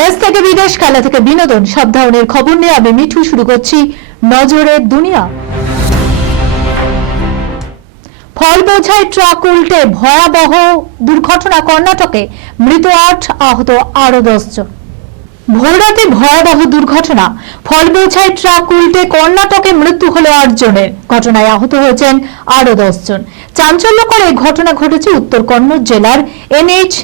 দেশ থেকে বিদেশ, খেলা থেকে বিনোদন, সব ধরনের খবর নিয়ে আমি মিঠু শুরু করছি নজরের দুনিয়া। ফল বোঝাই ট্রাক উল্টে ভয়াবহ দুর্ঘটনা কর্ণাটকে, মৃত 8, আহত আরো 10 জন। ভোররাতে ভয়াবহ দুর্ঘটনা, ফল বোঝাই ট্রাক উল্টে কর্ণাটকে মৃত্যু হলো 8 জনের। ঘটনায় আহত হয়েছেন আরো 10 জন। চাঞ্চল্যকর এই ঘটনা ঘটেছে উত্তর কন্নড় জেলার NH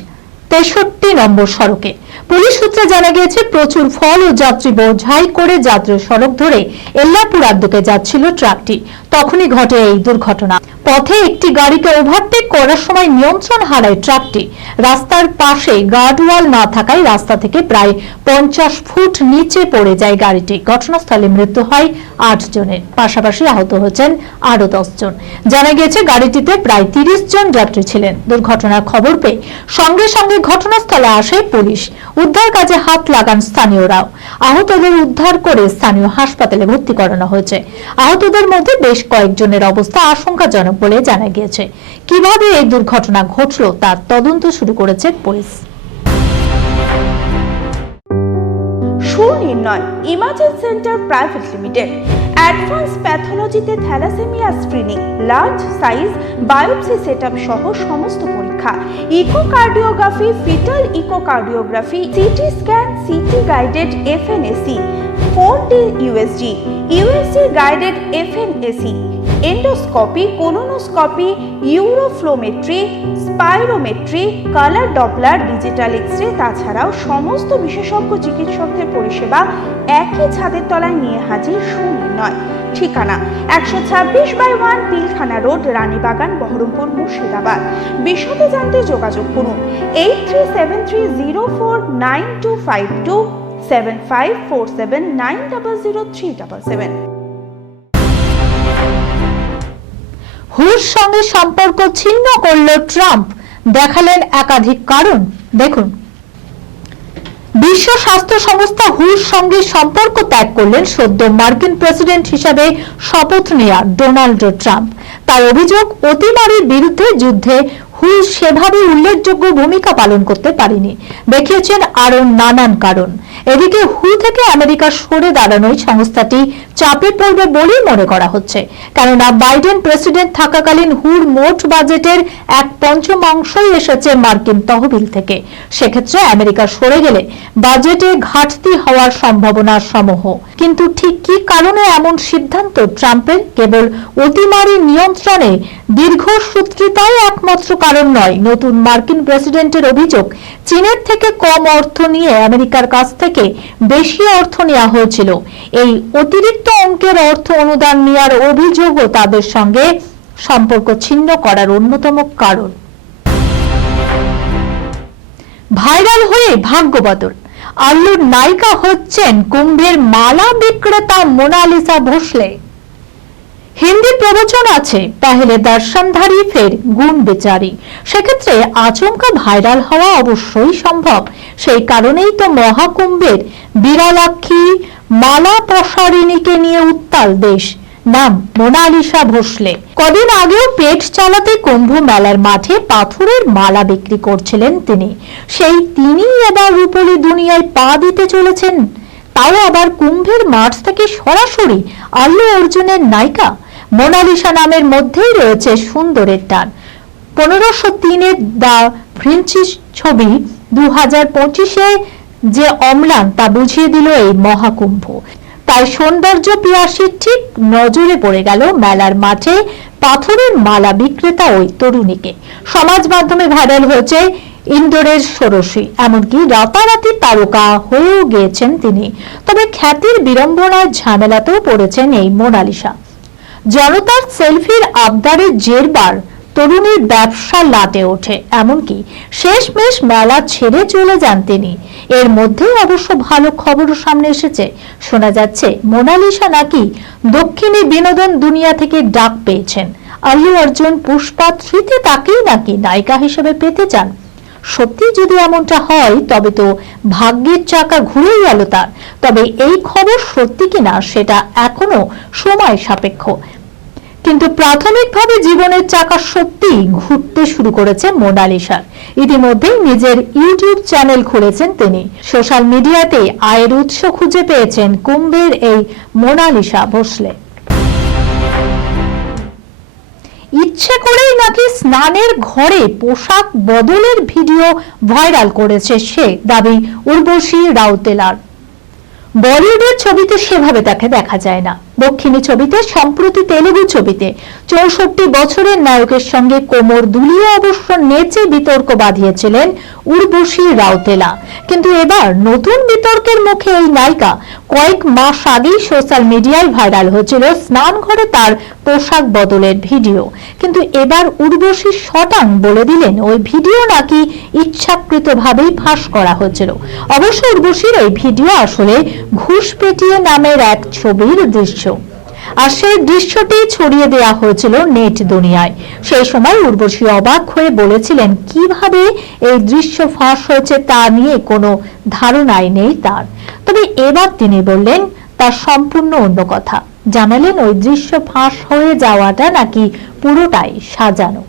63 নম্বর সড়কে। পুলিশ সূত্রে জানা গিয়েছে, প্রচুর ফল ও যাত্রী বোঝাই করে জাতীয় সড়ক ধরে এল্লাপুরার দিকে যাচ্ছিল ট্রাকটি। তখনই ঘটে এই দুর্ঘটনা। পথে একটি গাড়িকে ওভারটেক করার সময় নিয়ন্ত্রণ হারায় ট্রাকটি। রাস্তার পাশে গার্ডওয়াল না থাকায় রাস্তা থেকে প্রায় 50 ফুট নিচে পড়ে যায় গাড়িটি। ঘটনাস্থলে মৃত্যু হয় 8 জনের, পাশাপাশি আহত হয়েছেন আরো 10 জন। জানা গিয়েছে, গাড়িটিতে প্রায় 30 জন যাত্রী ছিলেন। দুর্ঘটনার খবর পেয়ে সঙ্গে সঙ্গে ঘটনাস্থলে আসে পুলিশ। উদ্ধার কাজে হাত লাগান স্থানীয়রাও। আহতদের উদ্ধার করে স্থানীয় হাসপাতালে ভর্তি করানো হয়েছে। আহতদের মধ্যে বেশ কয়েকজনের অবস্থা আশঙ্কাজনক বলে জানা গিয়েছে। কিভাবে এই দুর্ঘটনা ঘটলো তার তদন্ত শুরু করেছে পুলিশ। Sunirnoy imaging centre private limited advance প্যাথোলজিতে thalassaemia screening, large size biopsy setup সহ সমস্ত পরীক্ষা, echocardiography, fetal echocardiography, CT scan, CT guided FNAC, 4D USG, USG guided FNAC, endoscopy, colonoscopy, uroflowmetry, spirometry, colour doppler, digital X ray, তাছাড়াও সমস্ত বিশেষজ্ঞ চিকিৎসকদের পরিষেবা একই ছাদের তলায় নিয়ে হাজির সুনির্ণয়। ঠিকানা 126/1 পিলখানা রোড, রানীবাগান, বহরমপুর, মুর্শিদাবাদ। বিশদে জানতে যোগাযোগ করুন 8373049252 7547900377। হুর সঙ্গে সম্পর্ক ছিন্ন করল ট্রাম্প, দেখালেন একাধিক কারণ। দেখুন, বিশ্ব স্বাস্থ্য সংস্থা হুর সঙ্গে সম্পর্ক ত্যাগ করলেন সদ্য মার্কিন প্রেসিডেন্ট হিসাবে শপথ নেওয়া ডোনাল্ড ট্রাম্প। তার অভিযোগ, অতিমারির বিরুদ্ধে যুদ্ধে হু সেভাবে উল্লেখযোগ্য ভূমিকা পালন করতে পারেনি। দেখিয়েছেন আরো নানান কারণ। এদিকে হু থেকে আমেরিকা সরে দাঁড়ানোয় সংস্থাটি চাপে পড়বে বলেই মনে করা হচ্ছে, কেননা বাইডেন প্রেসিডেন্ট থাকাকালীন হুর মোট বাজেটের 1/5 এসেছে মার্কিন তহবিল থেকে। সেক্ষেত্রে আমেরিকা সরে গেলে বাজেটে ঘাটতি হওয়ার সম্ভাবনা সমূহ। কিন্তু ঠিক কি কারণে এমন সিদ্ধান্ত ট্রাম্পের? কেবল অতিমারি নিয়ন্ত্রণে দীর্ঘসূত্রিতাই একমাত্র কারণ নয়। নতুন মার্কিন প্রেসিডেন্টের অভিযোগ, চীনের থেকে কম অর্থ নিয়ে আমেরিকার কাছ থেকে বেশি অর্থ নেওয়া হয়েছিল। এই অতিরিক্ত অঙ্কের অর্থ অনুদান নেওয়ার অভিযোগও তাদের সঙ্গে সম্পর্ক ছিন্ন করার অন্যতম কারণ। ভাইরাল হয়ে ভাগ্য বদল, আল্লুর নায়িকা হচ্ছেন কুম্ভের মালা বিক্রেতা মোনালিসা ভোসলে। হিন্দি প্রবচন আছে, পহলে দর্শনধারী ফের গুণ বেচারি। সেক্ষেত্রে আচমকা ভাইরাল হওয়া অবশ্যই সম্ভব। সেই কারণেই তো মহাকুম্ভের বিরালাক্ষী মালা প্রসারিণীকে নিয়ে উত্তাল দেশ। নাম মোনালিসা ভোসলে। কদিন আগেও পেট চালাতে কুম্ভ মেলার মাঠে পাথরের মালা বিক্রি করছিলেন তিনি। সেই তিনি এবার রূপলী দুনিয়ায় পা দিতে চলেছেন, তাও আবার কুম্ভের মাঠ থেকে সরাসরি আল্লু অর্জুনের নায়িকা। মোনালিসা নামের মধ্যেই রয়েছে সুন্দরের টান। 1503-এর দ্য ফ্রেঞ্চিস ছবি 2025-এ যে অম্লান তা বুঝিয়ে দিল এই মহাকুম্ভ। তার সৌন্দর্য পিয়াসী ঠিক নজরে পড়ে গেল মেলার মাঠে পাথরের মালা বিক্রেতা ওই তরুণীকে। সমাজ মাধ্যমে ভাইরাল হয়েছে ইন্দোরের ষোড়শী, এমনকি রাতারাতি তারকা হয়েও গিয়েছেন তিনি। তবে খ্যাতির বিড়ম্বনার ঝামেলাতেও পড়েছেন এই মোনালিসা। জনতার সেলফির আবদারে জেরবার তরুণীর ব্যবসা লাটে ওঠে, এমনকি শেষমেশ মেলা ছেড়ে চলে যান তিনি। এর মধ্যে অবশ্য ভালো খবরও সামনে এসেছে। শোনা যাচ্ছে মোনালিসা নাকি দক্ষিণী বিনোদন দুনিয়া থেকে ডাক পেয়েছেন। আল্লু অর্জুন পুষ্পা 3-তে তাকেই নাকি নায়িকা হিসেবে পেতে চান। সত্যি যদি এমনটা হয় তবে তো ভাগ্যের চাকা ঘুরে গেল তার। তবে এই খবর সত্যি কিনা সেটা এখনো সময় সাপেক্ষ। কিন্তু প্রাথমিকভাবে জীবনের চাকা সত্যি ঘুরতে শুরু করেছে মোনালিসার। ইতিমধ্যেই নিজের ইউটিউব চ্যানেল খুলেছেন তিনি। সোশ্যাল মিডিয়াতে আয়ের উৎস খুঁজে পেয়েছেন কুম্ভের এই মোনালিসা ভোসলে। ইচ্ছে করেই নাকি স্নানের ঘরে পোশাক বদলের ভিডিও ভাইরাল করেছে সে, দাবি উর্বশী রাউতেলার। বলিউডের ছবিতে সেভাবে তাকে দেখা যায় না। দক্ষিণী ছবিতে, সম্প্রতি তেলুগু ছবিতে 64 বছরের নায়কের সঙ্গে কোমর দুলিয়ে অবশ্য নেচে বিতর্ক বাঁধিয়েছিলেন উর্বশী রাউতেলা। কিন্তু এবার নতুন বিতর্কের মুখে এই নায়িকা। কয়েক মাস আগেই সোশ্যাল মিডিয়ায় ভাইরাল হয়েছিল স্নান ঘরে তার পোশাক বদলের ভিডিও। কিন্তু এবার উর্বশী শটাং বলে দিলেন ওই ভিডিও নাকি ইচ্ছাকৃতভাবেই ফাঁস করা হয়েছিল। অবশ্য উর্বশীর এই ভিডিও আসলে ঘুষপেটিয়ে নামের এক ছবির দৃশ্য, আর সেই দৃশ্যটি ছড়িয়ে দেওয়া হয়েছিল নেট দুনিয়ায়। সেই সময় উর্বশী অবাক হয়ে বলেছিলেন কিভাবে এই দৃশ্য ফাঁস হয়েছে তা নিয়ে কোনো ধারণাই নেই তার। তবে এবার তিনি বললেন তার সম্পূর্ণ অন্য কথা, জানালেন ওই দৃশ্য ফাঁস হয়ে যাওয়াটা নাকি পুরোটাই সাজানো।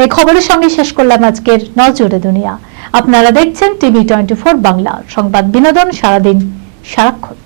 এই খবরের সঙ্গে শেষ করলাম আজকের নজরে দুনিয়া। আপনারা দেখছেন টিভি 24 বাংলা, সংবাদ বিনোদন সারাদিন সারাক্ষণ।